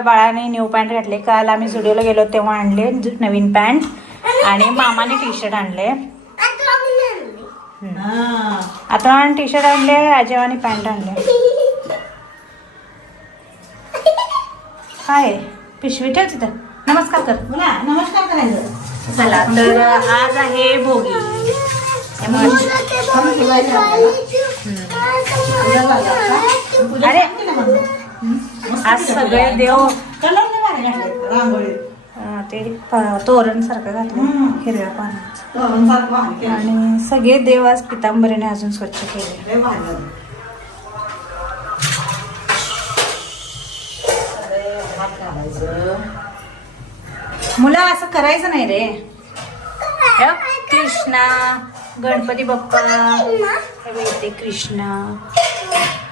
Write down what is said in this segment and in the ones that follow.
बाळाने new pant घातले. काल आम्ही जुडिओला गेलो तेव्हा आणले नवीन पॅन्ट आणि मामाने टी शर्ट आणले. आता टी शर्ट आणले, आजीवानी पॅन्ट आणले. काय पिशवी ठेव तिथं. नमस्कार कर. बोला नमस्कार करायचं. चला तर आज आहे भोगी. अरे आज सगळे देव ते तोरण सारखं घातलं हिरव्या पानाचं आणि सगळे देव आज पितांबरीने अजून स्वच्छ केले. मुलं असं करायचं नाही रे. कृष्णा गणपती बाप्पा हे कृष्णा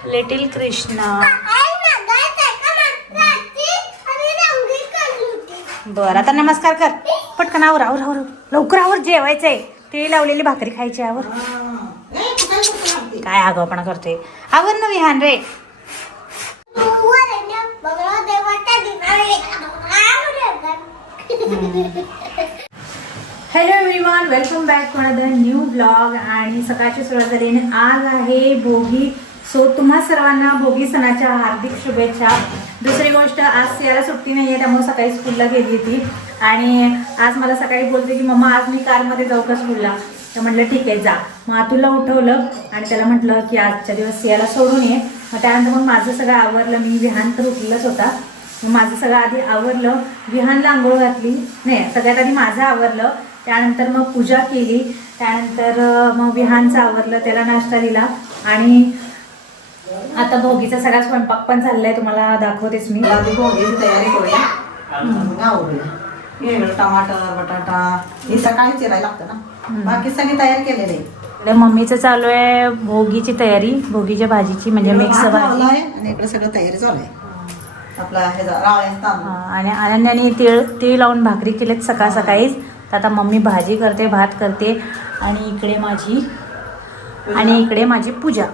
लिटिल कृष्णा. बर आता नमस्कार कर पटकन. आवर आवर आवर लवकर आवर. जेवायचंय. ती लावलेली भाकरी खायची. आवर. काय आगावपणा करतोय. आवर ना विहान रे. Hello everyone, welcome back to another new blog. आणि सकाळची सुरुवात झाली आणि आज आहे भोगी. सो तुम्हा सर्वांना भोगी सणाच्या हार्दिक शुभेच्छा. दुसरी गोष्ट, आज सियाला सुट्टी नाही आहे त्यामुळे सकाळी स्कूलला गेली होती आणि आज मला सकाळी बोलते की मम्मा आज मी कारमध्ये जाऊ का स्कूलला. तर म्हटलं ठीक आहे जा. मग अतुलला उठवलं आणि त्याला म्हटलं की आजच्या दिवस सियाला सोडून ये. मग त्यानंतर मग माझं सगळं आवरलं. मी विहान तर उठलेलंच होता. मग माझं सगळं आधी आवरलं. विहानला आंघोळ घातली. नाही, सगळ्यात आधी माझं आवरलं. त्यानंतर मग पूजा केली. त्यानंतर मग विहानचं आवरलं, त्याला नाश्ता दिला आणि आता भोगीचा सगळा स्वयंपाक पण चाललाय. तुम्हाला दाखवतेच मी. भोगीची तयारी करूया. टमाटर बटाटा हे सकाळी चिरायला लागतं ना. बाकी सगळी तयारी केलेली आहे. इकडे मम्मीचं चालू आहे भोगीची तयारी. भोगीच्या भाजीची म्हणजे मिक्स भाजी. आणि इकडे सगळं तयारी चालू आहे. आपला हे राळ्याचं तांदूळ आणि अनन्याने तीळ लावून भाकरी केलेत सकाळ सकाळीच. तर आता मम्मी भाजी करते, भात करते आणि इकडे माझी पूजा.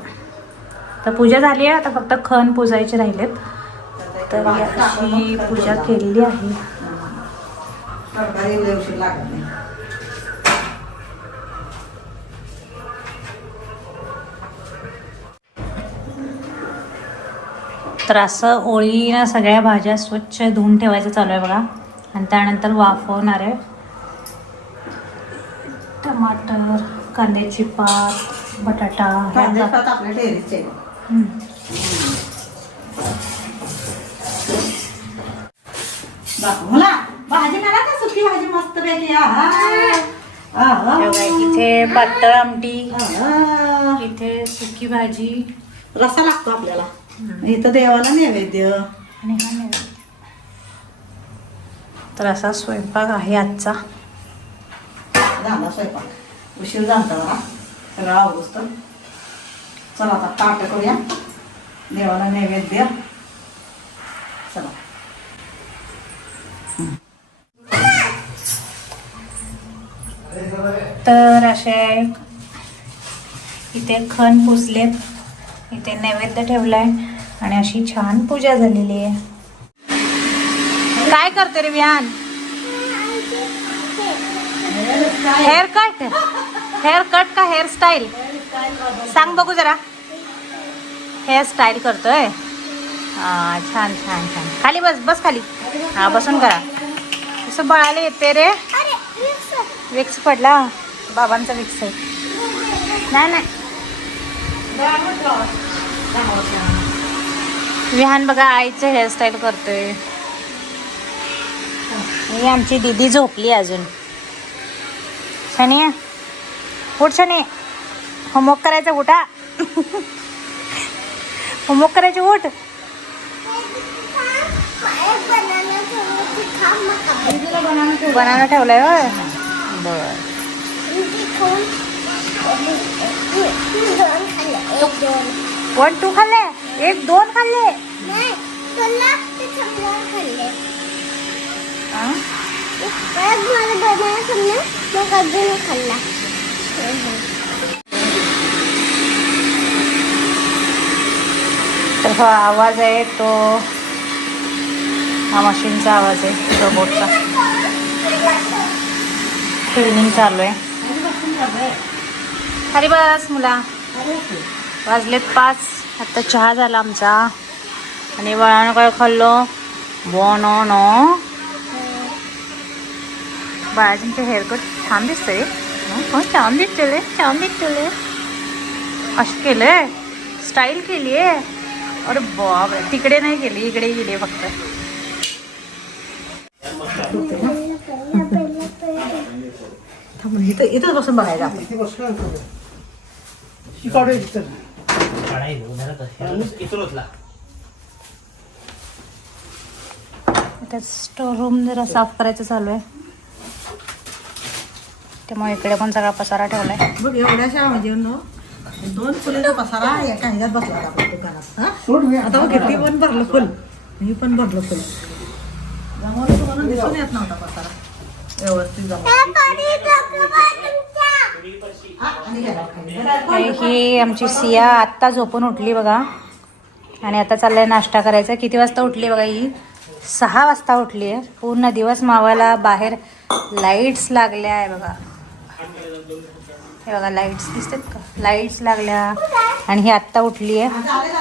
तर पूजा झाली आहे. आता फक्त खण पुजायचे राहिलेत. तर अशी पूजा केलेली आहे. तर असं ओळीनं सगळ्या भाज्या स्वच्छ धुवून ठेवायचं चालू आहे बघा. आणि त्यानंतर वाफवणार आहे. टमाटर, कांद्याची पात, बटाटा आपल्या टेरेसचे. मला भाजी मला का सुकी भाजी मस्त पैकी. इथे पातळ आमटी, इथे सुकी भाजी, रसा लागतो आपल्याला. इथं देवाला नैवेद्य आणि हा नैवेद्य. तर असा स्वयंपाक आहे आजचा. झाला स्वयंपाक. उशीर झाला मला सगळं आवडत. चला आता ताट करूया. देवाला नैवेद्य. चला. तर असे इथे खण पुजलेत, इथे नैवेद्य ठेवलाय आणि अशी छान पूजा झालेली आहे. काय करते रे विहान? हेअर कट का हेअरस्टाईल सांग बघू जरा. हेअरस्टाईल करतोय. हा छान छान छान. खाली बस खाली. हा बसून करा. असं बळाला येते रे. विक्स पडला. बाबांचा विक्स आहे. नाही विहान बघा आईचं हेअरस्टाईल करतोय. ही आमची दीदी झोपली अजून. शनी उठ शनी. होमवर्क करायचं उठा. होमवर्क करायचं उठ. बनाना ठेवलाय होय. बर 1 2 खाल्ले. 1 2 खाल्ले. तर हा आवाज आहे तो हा मशीनचा आवाज आहे रोबोटचा. क्लिनिंग चालू आहे. अरे बस मुला. वाजलेत 5. आता चहा झाला आमचा आणि बाळानं काय खाल्लं बनवणं. बाळाचं हेअरकट छान दिसतंय. हो छान दिसतले छान दिसतले. असं केलंय स्टाईल केली आहे. अरे बाप तिकडे नाही गेली इकडे गेली फक्त. इथंच बसून बघायचं आपण. आता स्टोर रूम जरा साफ करायचं चालू आहे त्यामुळे इकडे पण सगळा पसारा ठेवलाय. बघ एवढ्याशा म्हणजे 2 फुलेचा पसारा एका ह्याच्यात बसला होता आपल्या दुकानात. आता मग किती पण भरलं फुल. मी पण भरलं फुल. जमवलं म्हणून दिसून येत नव्हता पसारा व्यवस्थित ही आमची सिया आत्ता झोपून उठली बघा आणि आता चाललंय नाश्ता करायचा. किती वाजता उठली बघा ही 6 वाजता उठली आहे. पूर्ण दिवस मावाला बाहेर लाईट्स लागल्या आहे बघा. हे बघा लाईट्स दिसतात का लाईट्स लागल्या आणि ही आत्ता उठली आहे.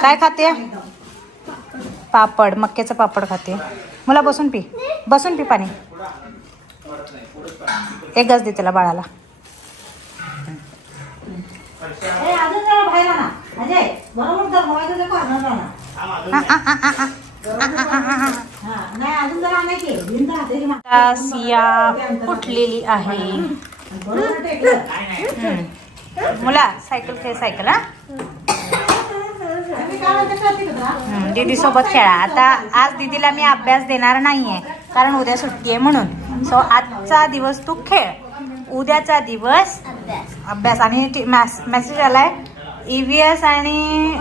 काय खाते पापड मक्याचं पापड खाते. मला बसून पी पाणी. एक गज दे त्याला बाळाला. सिया उठलेली आहे. मुला सायकल खेळ सायकल. हा दीदी सोबत खेळा. आता आज दीदीला मी अभ्यास देणार नाहीये कारण उद्या सुट्टी आहे म्हणून. सो आजचा दिवस तू खेळ उद्याचा दिवस अभ्यास. आणि मेसेज आलाय EVS आणि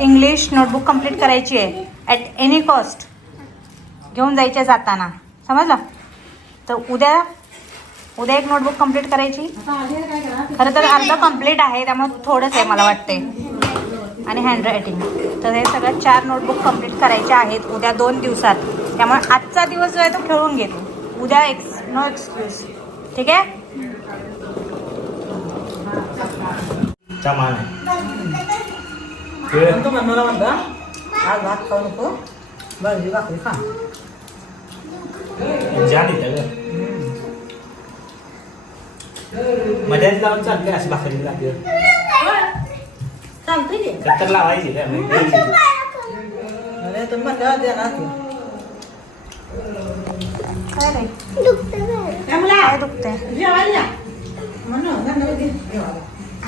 इंग्लिश नोटबुक कंप्लीट करायची आहे ॲट एनी कॉस्ट. घेऊन जायच्या जाताना समजलं. तर उद्या एक नोटबुक कंप्लीट करायची. खरं तर अर्ध कंप्लीट आहे त्यामुळे थोडंच आहे मला वाटते. आणि हँडरायटिंग तर हे सगळं 4 नोटबुक कंप्लीट करायचे आहेत उद्या 2 दिवसात. त्यामुळे आजचा दिवस जो आहे तो खेळून घेतो. उद्या नो एक्सक्यूज. ठीक आहे. मला म्हणता आज भात खाऊ नको भाजी भाकरी खा. मध्यात लावून चालते अशी भाकरी लागते. चालतंय की तर लावायची काय अरे तुम्ही म्हणलं देणार की काय रे काय मुला काय दुखतंय. जेवायला या म्हणून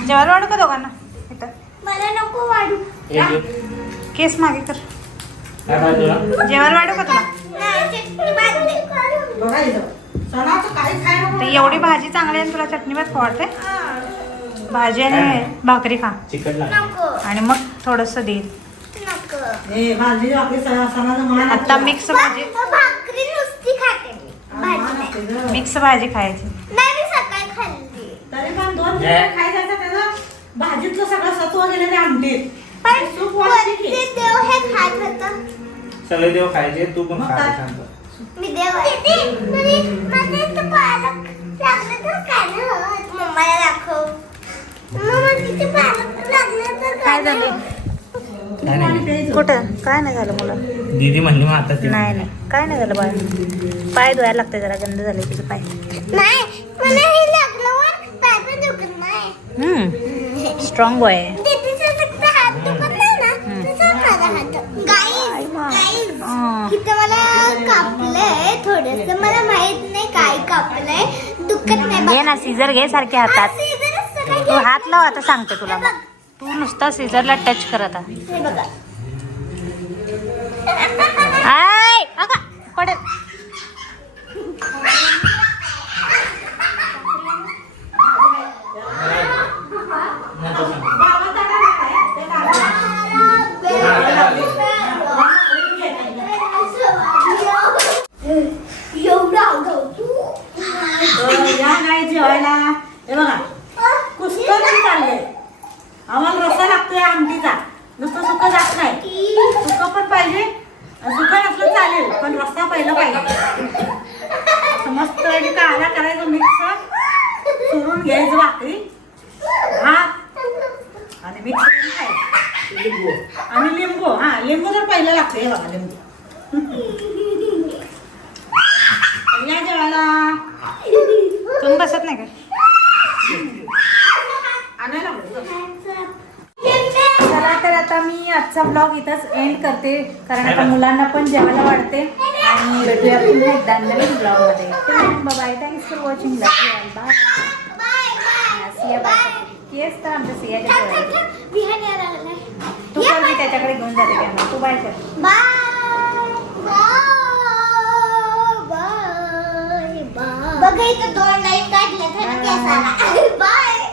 जेवायला वाढू का दोघांना इथं. मला नको वाढू. केस मागे कर. काय पाहिजे जेवायला वाढू का तुला. नाही चटणी बांधली करू. बघायचं सणाचं काही खायला तर एवढी भाजी चांगली आहे तुला चटणी भात आवडते. भाजी आणि भाकरी खा चिकन नको आणि मग थोडंसं देईल. नको. हे भाजी आपली सणाचं मान आता मिक्स भाजी भाकरी नुसती खाते मी. भाजी नाही. मिक्स भाजी खायची. नाही मी सकाळी खाल्ली. तरी पण 2 दिवस खायचं त्याचं भाजीतलं सगळं सत्व गेलं ते आमटीत. पण सूप वाढते की. वरचे देव हे खात होता. सगळे देव खायचे तू पण मग खा काय? सांगतो. मी देव आहे. माझ्या इथं पालक लागलं तर काय नाही होत. मम्माला दाखव. मम्मा तिथे पालक लागलं तर काय काय झाले काय नाही कुठं काय नाही झालं मला. दीदी म्हणली मग आता ती नाही नाही काय नाही झालं बाळ. पाय धुवायला लागते जरा गंद झाले तुझं पाय. नाही मला हे लागल्यावर पाय पण दुखत नाही. स्ट्रॉंग बॉय आहे. दीदीचा फक्त हात दुखत नाही ना तसं माझा हात. गाईज इथं मला कापलंय थोडंसं. मला माहित नाही काय कापलंय. दुखत नाही. घे ना सीझर घे सारखे हातात. सीझरच सगळं तू घे. हात लाव आता सांगते तुला मग. तू नुसता सीझरला टच कर आता. हे बघा. आय अगं पडेल. एवढं आगाऊ. या नाही जेवायला. हे बघा कुस्तं पण चाललंय. आम्हाला रस्सा लागतोय आमटीचा. नुसतं सुकं जात नाही. सुकं पण पाहिजे सुका असलं चालेल पण रस्ता पहिला पाहिजे. मस्त काळा करायचं मिक्स चुरून घ्यायचं भाकरी भात आणि मिक्स करून खायचं. आणि लिंबू लिंबू तर पहिलं लागतं. हे बघा लिंबू या जेवायला तुम्ही बसत नाही का? आणायला लागलं. चला तर आता मी आजचा ब्लॉग इथंच एंड करते कारण आता मुलांना पण जेवायला वाढते आणि भेटूया पुन्हा एकदा नवीन ब्लॉग मध्ये. Bye. Thanks for watching. Bye. Siya bye. केस तर आमच्या सियाच्या तू कर, मी त्याच्याकडे घेऊन जाते कॅमेरा. तू बाय कर. बघा इथं 2 लाईन काढल्या केसाला. बाय.